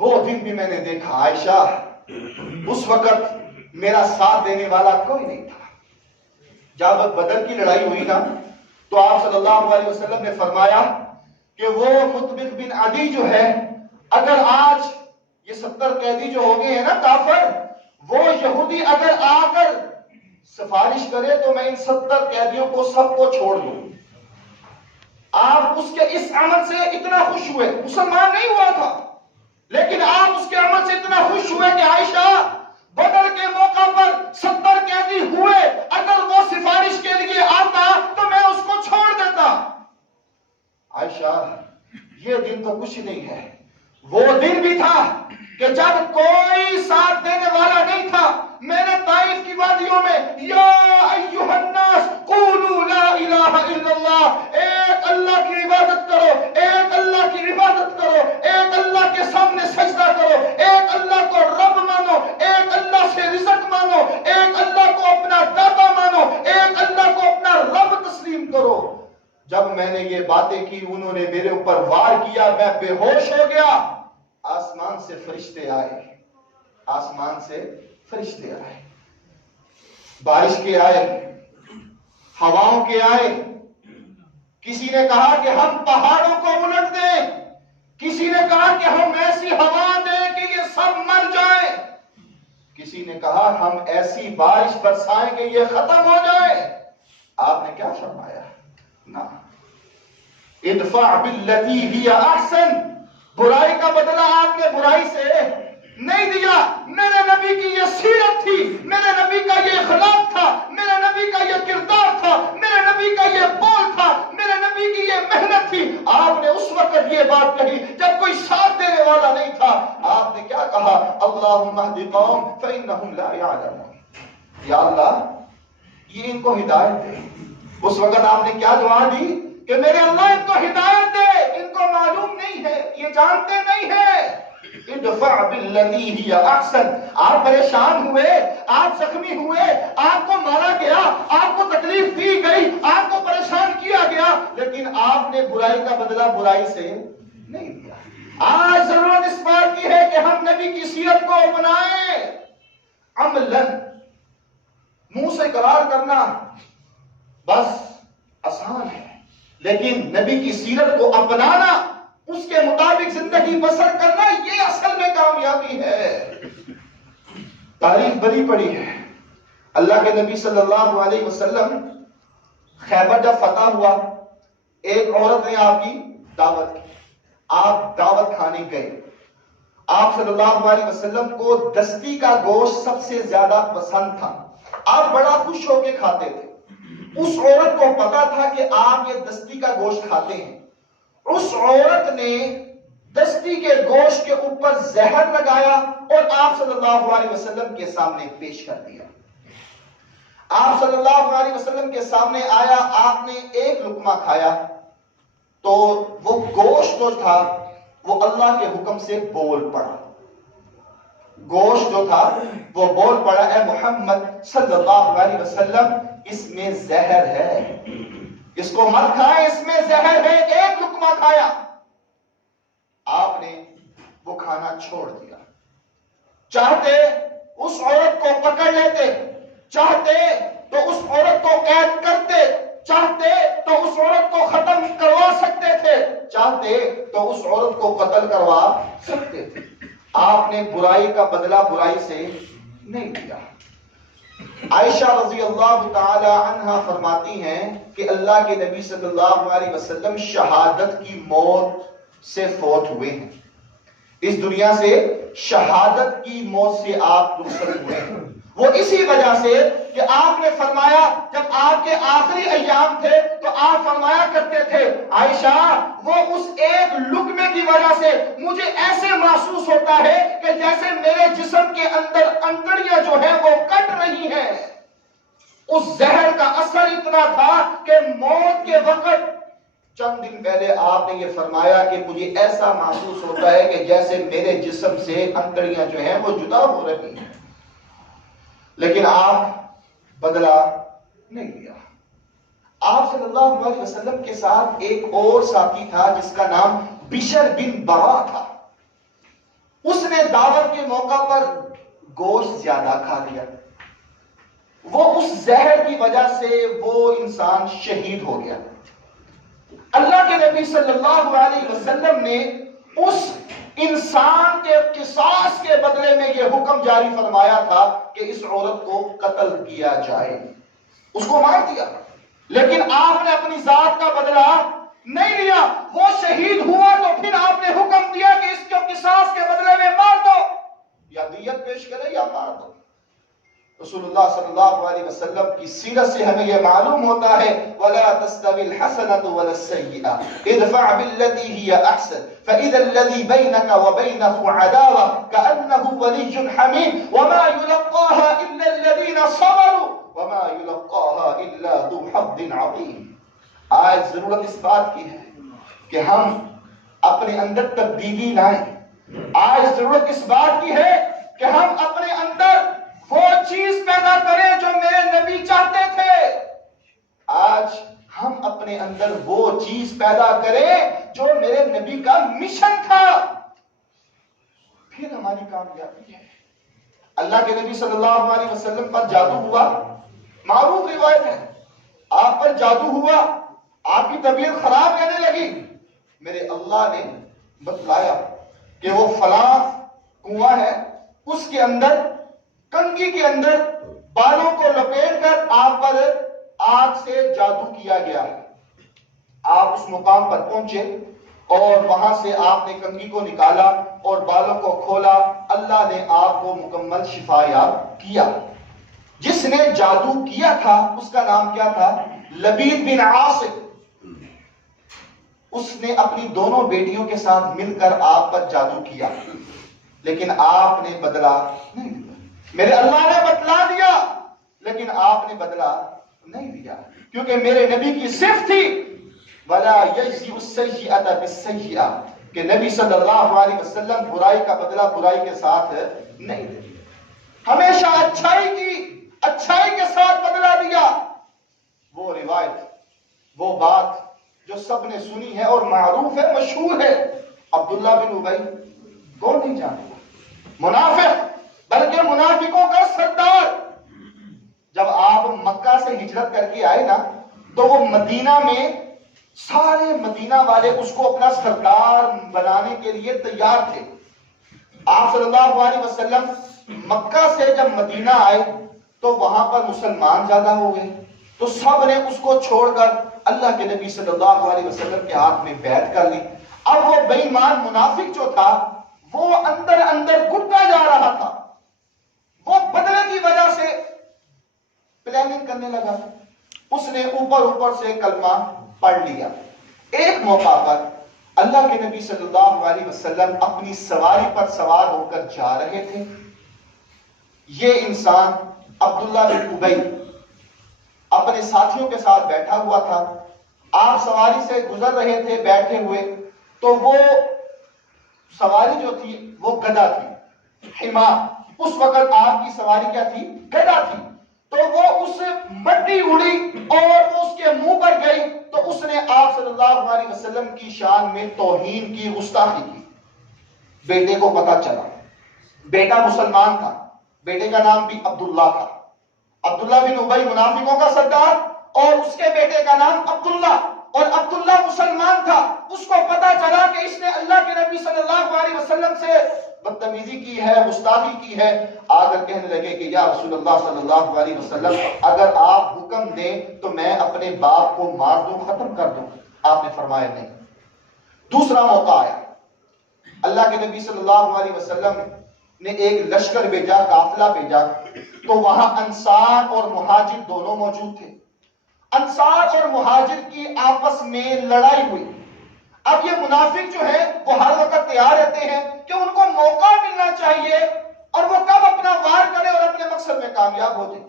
وہ دن بھی میں نے دیکھا عائشہ، اس وقت میرا ساتھ دینے والا کوئی نہیں تھا۔ جب بدر کی لڑائی ہوئی نا تو آپ صلی اللہ علیہ وسلم نے فرمایا کہ وہ مطعم بن عدی جو ہے، اگر آج یہ 70 قیدی جو ہو گئے ہیں نا کافر، وہ یہودی اگر آ کر سفارش کرے تو میں ان 70 قیدیوں کو سب کو چھوڑ دوں. آپ اس کے اس عمل سے اتنا خوش ہوئے، مسلمان نہیں ہوا تھا لیکن آپ اس کے عمل سے اتنا خوش ہوئے کہ عائشہ بدر کے موقع پر 70 قیدی ہوئے، اگر وہ سفارش کے لیے آتا تو میں اس کو چھوڑ دیتا. عائشہ یہ دن تو کچھ نہیں ہے، وہ دن بھی تھا کہ جب کوئی ساتھ دینے والا نہیں تھا. میں نے طائف کی وادیوں میں یا ایھا الناس قولوا لا الہ الا اللہ، ایک اللہ کی عبادت کرو، ایک اللہ کی عبادت کرو، ایک اللہ کے سامنے سجدہ کرو، ایک اللہ کو رب مانو، ایک اللہ سے رزق مانو، ایک اللہ کو اپنا داتا مانو، ایک اللہ کو اپنا رب تسلیم کرو. جب میں نے یہ باتیں کی انہوں نے میرے اوپر وار کیا، میں بے ہوش ہو گیا. آسمان سے فرشتے آئے، آسمان سے فرشتے آئے، بارش کے آئے، ہواؤں کے آئے. کسی نے کہا کہ ہم پہاڑوں کو الٹ دیں، کسی نے کہا کہ ہم ایسی ہوا دیں کہ یہ سب مر جائیں، کسی نے کہا ہم ایسی بارش برسائیں کہ یہ ختم ہو جائے. آپ نے کیا فرمایا؟ نہ، ادفع باللتی ہی احسن، برائی کا بدلہ آپ نے برائی سے نہیں دیا. میرے نبی کی یہ سیرت تھی، میرے نبی کا یہ اخلاق تھا، میرے نبی کا یہ کردار تھا، میرے نبی کا یہ بول تھا، میرے نبی کی یہ محنت تھی. آپ نے اس وقت یہ بات کہی جب کوئی ساتھ دینے والا نہیں تھا. آپ نے کیا کہا؟ اللہم اہد قوم فانہم لا یعلمون، یا اللہ یہ ان کو ہدایت دے. اس وقت آپ نے کیا دعا دی کہ میرے اللہ ان کو ہدایت دے، ان کو معلوم نہیں ہے، یہ جانتے نہیں ہیں. ادفع باللتی ہی احسن. آپ پریشان ہوئے، آپ زخمی ہوئے، آپ کو مارا گیا، آپ کو تکلیف دی گئی، آپ کو پریشان کیا گیا، لیکن آپ نے برائی کا بدلہ برائی سے نہیں دیا. آج ضرورت اس بات کی ہے کہ ہم نبی کی سیرت کو اپنائیں. عملاً منہ سے اقرار کرنا بس آسان ہے، لیکن نبی کی سیرت کو اپنانا، اس کے مطابق زندگی بسر کرنا، یہ اصل میں کامیابی ہے. تاریخ بڑی پڑی ہے. اللہ کے نبی صلی اللہ علیہ وسلم خیبر جب فتح ہوا، ایک عورت نے آپ کی دعوت کی، آپ دعوت کھانے گئے. آپ صلی اللہ علیہ وسلم کو دستی کا گوشت سب سے زیادہ پسند تھا، آپ بڑا خوش ہو کے کھاتے تھے. اس عورت کو پتا تھا کہ آپ یہ دستی کا گوشت کھاتے ہیں. اس عورت نے دستی کے گوشت کے اوپر زہر لگایا اور آپ صلی اللہ علیہ وسلم کے سامنے پیش کر دیا. آپ صلی اللہ علیہ وسلم کے سامنے آیا، آپ نے ایک لقمہ کھایا تو وہ گوشت جو تھا وہ اللہ کے حکم سے بول پڑا. گوشت جو تھا وہ بول پڑا، اے محمد صلی اللہ علیہ وسلم اس میں زہر ہے، اس کو مت کھائیں، اس میں زہر ہے. ایک لقمہ کھایا، آپ نے وہ کھانا چھوڑ دیا. چاہتے اس عورت کو پکڑ لیتے، چاہتے تو اس عورت کو قید کرتے، چاہتے تو اس عورت کو ختم کروا سکتے تھے، چاہتے تو اس عورت کو قتل کروا سکتے تھے. آپ نے برائی کا بدلہ برائی سے نہیں دیا. عائشہ رضی اللہ تعالی عنہا فرماتی ہیں کہ اللہ کے نبی صلی اللہ علیہ وسلم شہادت کی موت سے فوت ہوئے ہیں. اس دنیا سے شہادت کی موت سے آپ رخصت ہوئے ہیں. وہ اسی وجہ سے کہ آپ نے فرمایا، جب آپ کے آخری ایام تھے تو آپ فرمایا کرتے تھے، عائشہ وہ اس ایک لقمے کی وجہ سے مجھے ایسے محسوس ہوتا ہے کہ جیسے میرے جسم کے اندر انگڑیاں جو ہیں وہ کٹ رہی ہیں. اس زہر کا اثر اتنا تھا کہ موت کے وقت چند دن پہلے آپ نے یہ فرمایا کہ مجھے ایسا محسوس ہوتا ہے کہ جیسے میرے جسم سے انگڑیاں جو ہیں وہ جدا ہو رہی ہیں. لیکن آپ بدلہ نہیں لیا. آپ صلی اللہ علیہ وسلم کے ساتھ ایک اور ساتھی تھا جس کا نام بشر بن برا تھا. اس نے دعوت کے موقع پر گوشت زیادہ کھا لیا. وہ اس زہر کی وجہ سے وہ انسان شہید ہو گیا. اللہ کے نبی صلی اللہ علیہ وسلم نے اس انسان کے قصاص کے بدلے میں یہ حکم جاری فرمایا تھا کہ اس عورت کو قتل کیا جائے، اس کو مار دیا، لیکن آپ نے اپنی ذات کا بدلہ نہیں لیا۔ وہ شہید ہوا تو پھر آپ نے حکم دیا کہ اس کو قصاص کے بدلے میں مار دو، یا دیت پیش کرے یا مار دو۔ رسول اللہ صلی اللہ علیہ وسلم کی سیرت سے ہمیں یہ معلوم ہوتا ہے وَلَا تَسْتَوِي الْحَسَنَةُ وَلَا السَّيِّئَةُ ادْفَعْ بِالَّتِي هِيَ أَحْسَنُ فَإِذَا الَّذِي بَيْنَكَ وَبَيْنَهُ عَدَاوَةٌ كَأَنَّهُ وَلِيٌّ حَمِيمٌ وَمَا يُلَقَّاهَا إِلَّا الَّذِينَ صَبَرُوا وَمَا يُلَقَّاهَا إِلَّا ذُو حَظٍّ عَظِيمٍ۔ آج ضرورت اس بات کی ہے کہ ہم اپنے اندر تبدیلی لائیں۔ آج ضرورت اس بات کی ہے کہ ہم اپنے اندر وہ چیز پیدا کریں جو میرے نبی چاہتے تھے۔ آج ہم اپنے اندر وہ چیز پیدا کریں جو میرے نبی کا مشن تھا، پھر ہماری کامیابی ہے۔ اللہ کے نبی صلی اللہ علیہ وسلم پر جادو ہوا، معروف روایت ہے، آپ پر جادو ہوا، آپ کی طبیعت خراب رہنے لگی، میرے اللہ نے بتلایا کہ وہ فلاں کنواں ہے، اس کے اندر کنگھی کے اندر بالوں کو لپیٹ کر آپ پر آگ سے جادو کیا گیا ہے۔ آپ اس مقام پر پہنچے اور وہاں سے آپ نے کنگھی کو نکالا اور بالوں کو کھولا، اللہ نے آپ کو مکمل شفا یاب کیا۔ جس نے جادو کیا تھا اس کا نام کیا تھا؟ لبید بن عاصم۔ اس نے اپنی دونوں بیٹیوں کے ساتھ مل کر آپ پر جادو کیا، لیکن آپ نے بدلہ نہیں لیا۔ میرے اللہ نے بتلا دیا لیکن آپ نے بدلہ نہیں دیا، کیونکہ میرے نبی کی صفت تھی وَلَا يَجْزِئُ السَّيِّئَةَ بِالسَّيِّئَةِ کہ نبی صلی اللہ علیہ وسلم برائی کا بدلہ برائی کے ساتھ نہیں دیا، ہمیشہ اچھائی کے ساتھ بدلہ دیا۔ وہ روایت، وہ بات جو سب نے سنی ہے اور معروف ہے، مشہور ہے، عبداللہ بن ابی، کون نہیں جانتا، منافق، بلکہ منافقوں کا سردار۔ جب آپ مکہ سے ہجرت کر کے آئے نا تو وہ مدینہ میں سارے مدینہ والے اس کو اپنا سردار بنانے کے لیے تیار تھے۔ آپ صلی اللہ علیہ وسلم مکہ سے جب مدینہ آئے تو وہاں پر مسلمان زیادہ ہو گئے، تو سب نے اس کو چھوڑ کر اللہ کے نبی صلی اللہ علیہ وسلم کے ہاتھ میں بیعت کر لی۔ اب وہ بے ایمان منافق جو تھا وہ اندر اندر گھٹتا جا رہا تھا، وہ بدلے کی وجہ سے پلاننگ کرنے لگا، اس نے اوپر سے کلمہ پڑھ لیا۔ ایک موقع پر اللہ کے نبی صلی اللہ علیہ وسلم اپنی سواری پر سوار ہو کر جا رہے تھے۔ یہ انسان عبداللہ بن ابی اپنے ساتھیوں کے ساتھ بیٹھا ہوا تھا، آپ سواری سے گزر رہے تھے بیٹھے ہوئے، تو وہ سواری جو تھی وہ گدھا تھی، حمار، اس وقت آپ کی سواری کیا تھی؟ گدھا تھی، تو وہ اس مٹی اڑی اور وہ اس کے منہ پر گئی تو اس نے آپ صلی اللہ علیہ وسلم کی شان میں توہین کی، گستاخی کی۔ بیٹے کو پتا چلا، بیٹا مسلمان تھا، بیٹے کا نام بھی عبداللہ تھا، عبداللہ بن ابی منافقوں کا سردار، اور اس کے بیٹے کا نام عبداللہ، اور عبداللہ مسلمان تھا۔ اس کو پتا چلا کہ اس نے اللہ کے نبی صلی اللہ علیہ وسلم سے بدتمیزی کی ہے، گستاخی کی ہے، آ کر کہنے لگے کہ یا رسول اللہ صلی اللہ علیہ وسلم اگر آپ حکم دیں تو میں اپنے باپ کو مار دوں، ختم کر دوں۔ آپ نے فرمایا نہیں۔ دوسرا موقع آیا، اللہ کے نبی صلی اللہ علیہ وسلم نے ایک لشکر بھیجا، قافلہ بھیجا، تو وہاں انصار اور مہاجر دونوں موجود تھے۔ انصار اور مہاجر کی آپس میں لڑائی ہوئی۔ اب یہ منافق جو ہے وہ ہر وقت تیار رہتے ہیں کہ ان کو موقع ملنا چاہیے اور وہ کب اپنا وار کرے اور اپنے مقصد میں کامیاب ہو جائے۔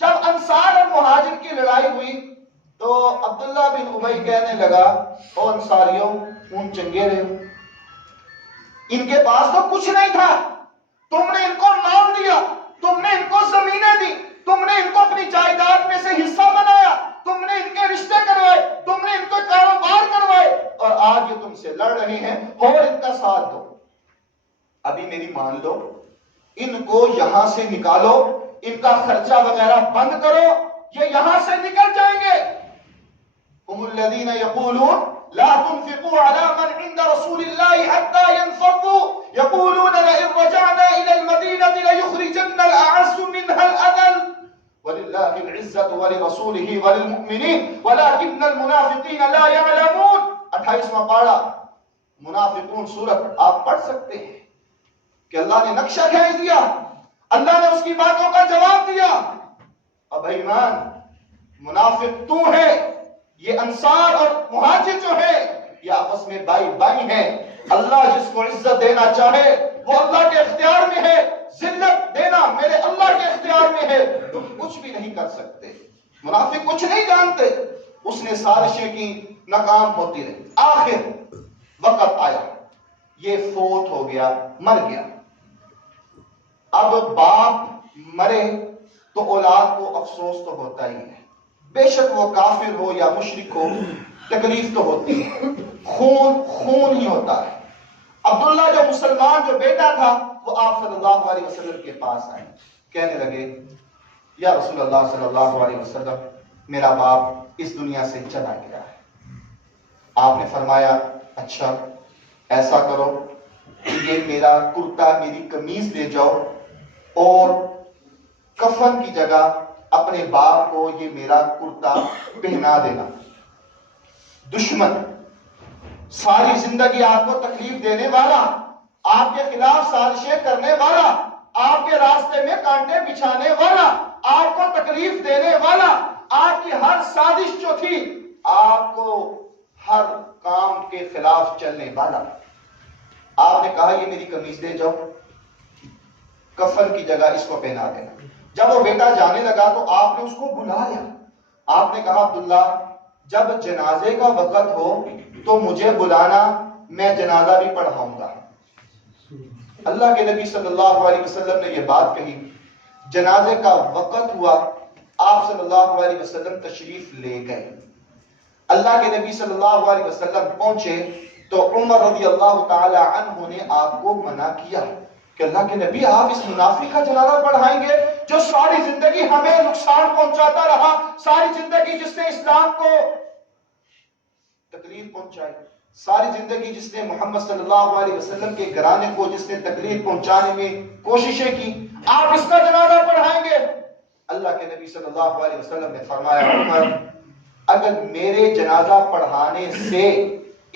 جب انصار اور مہاجر کی لڑائی ہوئی تو عبداللہ بن ابی کہنے لگا، او انصاریوں، خون چنگے رہے ہو، ان کے پاس تو کچھ نہیں تھا، تم نے ان کو مال دیا، تم نے ان کو زمینیں دی، تم نے ان کو اپنی جائیداد میں سے حصہ بنایا، تم نے ان کے رشتے کروائے، تم نے ان کو کاروبار کروائے، اور آج یہ تم سے لڑ رہے ہیں اور ان کا ساتھ دو۔ ابھی میری مان لو، ان کو یہاں سے نکالو، ان کا خرچہ وغیرہ بند کرو، یہ یہاں سے نکل جائیں گے۔ هم الذين يقولون لا تنفقوا على من عند رسول الله حتى ينفضوا يقولون لئن رجعنا إلى المدينة ليخرجن الأعز منها الأذل ولله العزة ولرسوله وللمؤمنين ولكن المنافقين لا يعلمون. 28واں پارہ منافقون سورت آپ پڑھ سکتے ہیں کہ اللہ نے نقشہ کھینچ دیا، اللہ نے اس کی باتوں کا جواب دیا. اب ایمان منافق تو ہے، یہ انصار اور مہاجر جو ہے یہ آپس میں بائی بائی ہیں. اللہ جس کو عزت دینا چاہے وہ اللہ کے اختیار میں ہے، ذلت دینا میرے اللہ کے اختیار میں ہے. تم کچھ بھی نہیں کر سکتے. منافق کچھ نہیں جانتے. اس نے سازشیں کی، ناکام ہوتی رہی. آخر وقت آیا، یہ فوت ہو گیا، مر گیا. اب باپ مرے تو اولاد کو افسوس تو ہوتا ہی ہے، بے شک وہ کافر ہو یا مشرک ہو، تکلیف تو ہوتی ہے. خون خون ہی ہوتا ہے. عبداللہ جو مسلمان جو بیٹا تھا وہ آپ صلی اللہ علیہ وسلم کے پاس آئے، کہنے لگے یا رسول اللہ صلی اللہ علیہ وسلم میرا باپ اس دنیا سے چلا گیا ہے. آپ نے فرمایا اچھا ایسا کرو یہ میرا کرتا میری قمیض لے جاؤ اور کفن کی جگہ اپنے باپ کو یہ میرا کرتا پہنا دینا. دشمن ساری زندگی آپ کو تکلیف دینے والا، آپ کے خلاف سازشیں کرنے والا، آپ کے راستے میں کانٹے بچھانے والا، آپ کو تکلیف دینے والا، آپ کی ہر سازش جو تھی آپ کو ہر کام کے خلاف چلنے والا. آپ نے کہا یہ میری قمیض لے جاؤ، کفن کی جگہ اس کو پہنا دینا. جب وہ بیٹا جانے لگا تو آپ نے اس کو بلایا. آپ نے کہا عبداللہ جب جنازے کا وقت ہو تو مجھے بلانا، میں جنازہ بھی پڑھاؤں گا. اللہ کے نبی صلی اللہ علیہ وسلم نے یہ بات کہی. جنازے کا وقت ہوا، آپ صلی اللہ علیہ وسلم تشریف لے گئے. اللہ کے نبی صلی اللہ علیہ وسلم پہنچے تو عمر رضی اللہ تعالی عنہ نے آپ کو منع کیا کہ اللہ کے نبی آپ اس منافق کا جنازہ پڑھائیں گے جو ساری زندگی ہمیں نقصان پہنچاتا رہا، ساری زندگی جس نے اسلام کو تکلیف پہنچائی، ساری زندگی جس نے محمد صلی اللہ علیہ وسلم کے گھرانے کو جس نے تکلیف پہنچانے میں کوششیں کی، آپ اس کا جنازہ پڑھائیں گے؟ اللہ کے نبی صلی اللہ علیہ وسلم نے فرمایا عمر اگر میرے جنازہ پڑھانے سے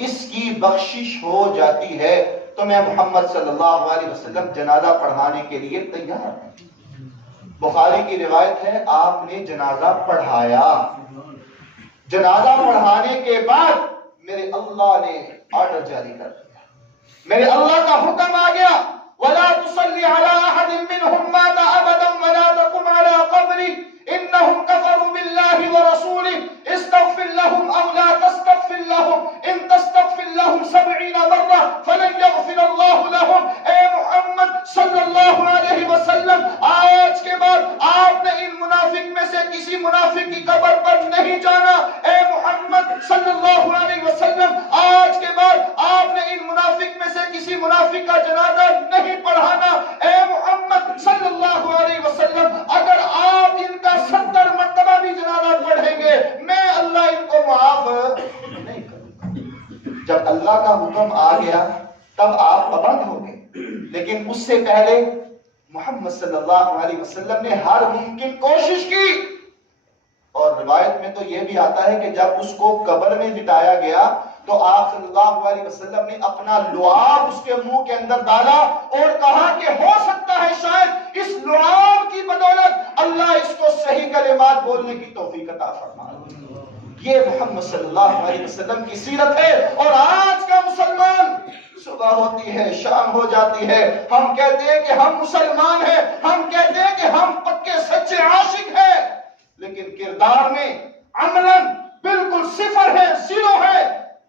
اس کی بخشش ہو جاتی ہے تو میں محمد صلی اللہ علیہ وسلم جنازہ پڑھانے کے لیے تیار ہوں. بخاری کی روایت ہے آپ نے جنازہ پڑھایا. جنازہ پڑھانے کے بعد میرے اللہ نے آرڈر جاری کر دیا، میرے اللہ کا حکم آ گیا وَلَا تُصَلِّ عَلَىٰ أَحَدٍ مِّنْهُمْ مَاتَ أَبَدًا وَلَا تَقُمْ عَلَىٰ قَبْرِهِ إِنَّهُمْ كَفَرُوا بِاللَّهِ وَرَسُولِهِ اسْتَغْفِرْ لَهُمْ أَوْ لَا تَسْتَغْفِرْ لَهُمْ إِن تَسْتَغْفِرْ لَهُمْ 70 مرة فَلَن يَغْفِرَ اللَّهُ لَهُمْ. اے محمد صلی اللہ علیہ وسلم آج کے بعد آپ نے ان منافق میں سے کسی منافق کی قبر پر نہیں جانا. اے محمد صلی اللہ علیہ وسلم آج کے بعد آپ نے ان منافق میں سے کسی منافق کا جنازہ نہیں پڑھانا. اے محمد صلی اللہ علیہ وسلم اگر آپ ان کا 70 مرتبہ بھی جنازہ پڑھیں گے میں اللہ ان کو معاف نہیں کروں گا. جب اللہ کا حکم آ گیا تب آپ پابند ہو گئے، لیکن اس سے پہلے محمد صلی اللہ علیہ وسلم نے ہر ممکن کوشش کی. اور روایت میں تو یہ بھی آتا ہے کہ جب اس کو قبر میں لٹایا گیا تو آپ صلی اللہ علیہ وسلم نے اپنا لعاب اس کے منہ کے اندر ڈالا اور کہا کہ ہو سکتا ہے شاید اس لعاب کی بدولت اللہ اس کو صحیح کلمات بولنے کی توفیق عطا فرمائے. یہ محمد صلی اللہ علیہ وسلم کی سیرت ہے. اور آج کا مسلمان صبح ہوتی ہے شام ہو جاتی ہے ہم کہتے ہیں کہ ہم مسلمان ہیں، ہم کہتے ہیں کہ ہم پکے سچے عاشق ہیں، لیکن کردار میں عملاً بالکل صفر ہے، زیرو ہے.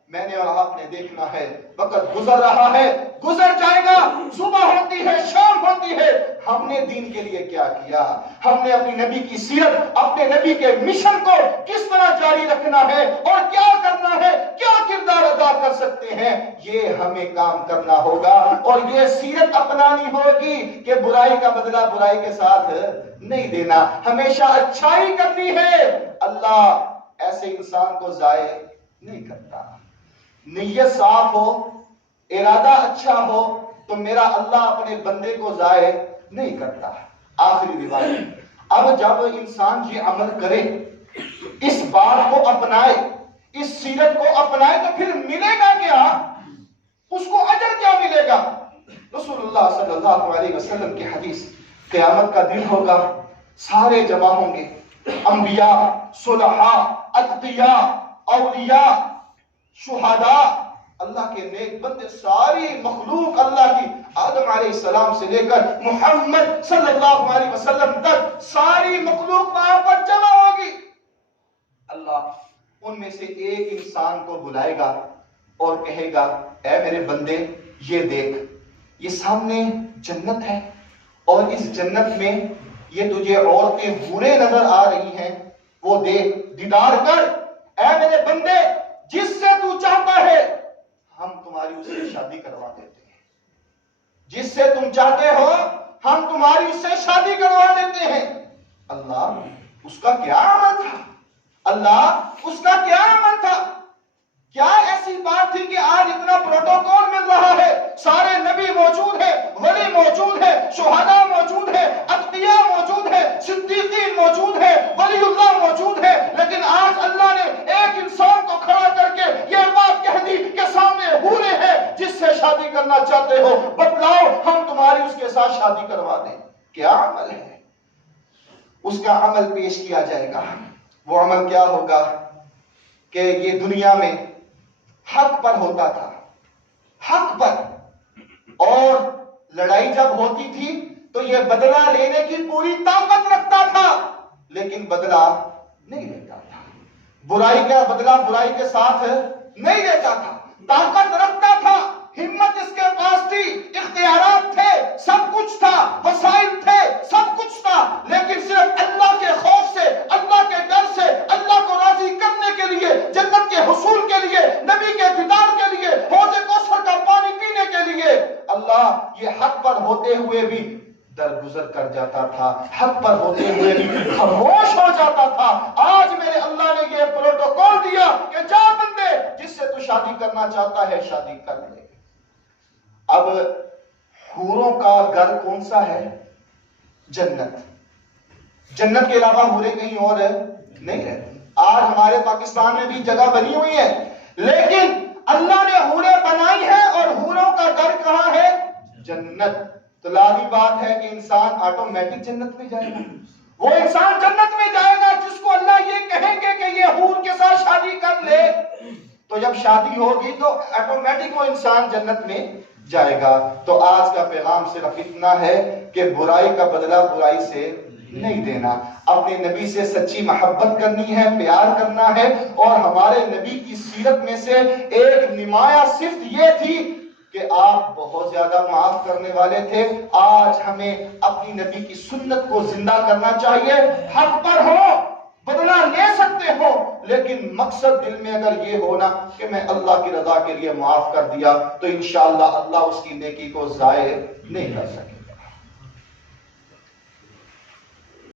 میں نے اور آپ نے دیکھنا ہے وقت گزر رہا ہے، گزر جائے گا، صبح ہوتی ہے شام ہوتی ہے. ہم نے دین کے لیے کیا کیا؟ ہم نے اپنی نبی کی سیرت، اپنے نبی کے مشن کو کس طرح جاری رکھنا ہے اور کیا کرنا ہے، کیا کردار ادا کر سکتے ہیں، یہ ہمیں کام کرنا ہوگا. اور یہ سیرت اپنانی ہوگی کہ برائی کا بدلہ برائی کے ساتھ نہیں دینا، ہمیشہ اچھائی کرنی ہے. اللہ ایسے انسان کو ضائع نہیں کرتا. نیت صاف ہو، ارادہ اچھا ہو، تو میرا اللہ اپنے بندے کو ضائع نہیں کرتا. آخری روایت. اب جب انسان یہ عمل کرے، اس بات کو اپنائے، اس سیرت کو اپنائے، تو پھر ملے گا کیا؟ اس کو اجر کیا ملے گا؟ رسول اللہ صلی اللہ علیہ وسلم کی حدیث، قیامت کا دن ہوگا، سارے جمع ہوں گے، انبیاء، صلحاء، اتقیاء، اولیاء، شہداء، اللہ کے نیک بندے، ساری مخلوق اللہ کی، آدم علیہ السلام سے لے کر محمد صلی اللہ علیہ وسلم تک ساری مخلوق وہاں پر جمع ہوگی. اللہ ان میں سے ایک انسان کو بلائے گا اور کہے گا، اے میرے بندے، یہ دیکھ، یہ سامنے جنت ہے، اور اس جنت میں یہ تجھے عورتیں حوریں نظر آ رہی ہیں، وہ دیکھ، دیدار کر. اے میرے بندے، جس سے تو چاہتا ہے ہم تمہاری اس سے شادی کروا دیتے ہیں. جس سے تم چاہتے ہو ہم تمہاری اس سے شادی کروا دیتے ہیں. اللہ اس کا کیا عمل تھا؟ اللہ اس کا کیا عمل تھا؟ کیا ایسی بات تھی کہ آج اتنا پروٹوکول مل رہا ہے؟ سارے نبی موجود ہیں، ولی موجود ہے، شہداء موجود ہے، اتقیاء موجود ہے، صدیقین موجود ہے، ولی اللہ موجود ہے، لیکن آج اللہ نے ایک انسان کو کھڑا کر کے یہ بات کہہ دی کہ سامنے حوریں ہیں، جس سے شادی کرنا چاہتے ہو بتلاؤ، ہم تمہاری اس کے ساتھ شادی کروا دیں. کیا عمل ہے؟ اس کا عمل پیش کیا جائے گا. وہ عمل کیا ہوگا کہ یہ دنیا میں حق پر ہوتا تھا، حق پر، اور لڑائی جب ہوتی تھی تو یہ بدلہ لینے کی پوری طاقت رکھتا تھا، لیکن بدلہ نہیں لیتا تھا. برائی کا بدلہ برائی کے ساتھ نہیں لیتا تھا، طاقت رکھتا تھا، ہمت اس کے پاس تھی، اختیارات تھے، سب کچھ تھا، وسائل تھے، سب کچھ تھا، لیکن صرف اللہ کے خوف سے، اللہ کے ڈر سے، اللہ کو راضی کرنے کے لیے، جنت کے حصول کے لیے، نبی کے دیدار کے لیے، حوض کوثر کا پانی پینے کے لیے، اللہ یہ حق پر ہوتے ہوئے بھی درگزر کر جاتا تھا، حق پر ہوتے ہوئے بھی خاموش ہو جاتا تھا. آج میرے اللہ نے یہ پروٹوکول دیا کہ جا بندے، جس سے تو شادی کرنا چاہتا ہے شادی کر لے. اب حوروں کا گھر کون سا ہے؟ جنت. جنت کے علاوہ حوریں کہیں اور نہیں رہتی. آج ہمارے پاکستان میں بھی جگہ بنی ہوئی ہے، لیکن اللہ نے حوریں بنائی ہیں، اور حوروں کا گھر کہاں ہے؟ جنت. تو لازمی بات ہے کہ انسان آٹومیٹک جنت میں جائے گا. وہ انسان جنت میں جائے گا جس کو اللہ یہ کہیں گے کہ یہ حور کے ساتھ شادی کر لے. تو جب شادی ہوگی تو آٹومیٹک وہ انسان جنت میں جائے گا. تو آج کا پیغام صرف اتنا ہے کہ برائی کا بدلہ برائی سے نہیں دینا، اپنے نبی سے سچی محبت کرنی ہے، پیار کرنا ہے. اور ہمارے نبی کی سیرت میں سے ایک نمایاں صفت یہ تھی کہ آپ بہت زیادہ معاف کرنے والے تھے. آج ہمیں اپنی نبی کی سنت کو زندہ کرنا چاہیے. حق پر ہو، بدلہ لے سکتے ہو، لیکن مقصد دل میں اگر یہ ہونا کہ میں اللہ کی رضا کے لیے معاف کر دیا، تو انشاءاللہ اللہ اس کی نیکی کو ضائع نہیں کر سکے.